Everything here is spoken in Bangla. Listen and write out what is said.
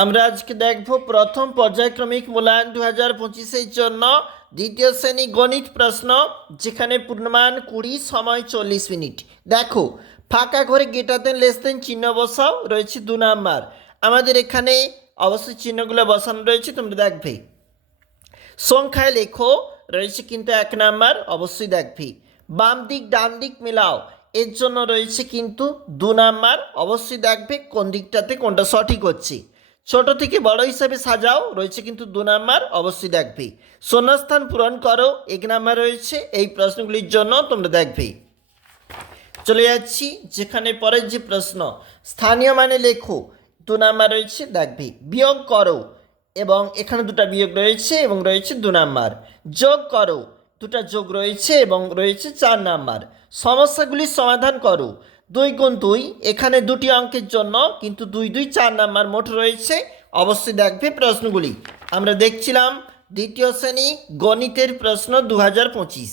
আমরা আজকে দেখব প্রথম পর্যায়ক্রমিক মূল্যায়ন 2025-এর জন্য দ্বিতীয় শ্রেণী গণিত প্রশ্ন, যেখানে পূর্ণমান 20, সময় 40 মিনিট। দেখো, ফাঁকা ঘরে গ্রেটার দেন লেস দেন চিহ্ন বসাও, রয়েছে 2 নাম্বার। আমাদের এখানে অবশ্যই চিহ্নগুলো বসানো রয়েছে, তোমরা দেখবে। সংখ্যায় লেখো, রয়েছে কিন্তু 1 নাম্বার, অবশ্যই দেখবে। বাম দিক ডান দিক মিলাও, এর জন্য রয়েছে কিন্তু 2 নাম্বার, অবশ্যই দেখবে কোন দিকটাতে কোনটা সঠিক হচ্ছে। ছোট থেকে বড় হিসাবে সাজাও, রয়েছে কিন্তু 2 নাম্বার, অবশ্যই দেখবে। শূন্যস্থান পূরণ করো, 1 নাম্বার রয়েছে। এই প্রশ্নগুলির জন্য তোমরা দেখবে। চলে যাচ্ছি যেখানে পরের যে প্রশ্ন, স্থানীয় মানে লেখো, 2 নাম্বার রয়েছে, দেখবে। বিয়োগ করো, এবং এখানে 2টা বিয়োগ রয়েছে এবং রয়েছে 2 নাম্বার। যোগ করো, 2টা যোগ রয়েছে এবং রয়েছে 4 নাম্বার। সমস্যাগুলির সমাধান করো, 2 গুণ 2, এখানে 2টি অঙ্কের জন্য কিন্তু 2 2 4 নাম্বার মোট রয়েছে, অবশ্যই দেখবে প্রশ্নগুলি। আমরা দেখছিলাম দ্বিতীয় শ্রেণী গণিতের প্রশ্ন 2025।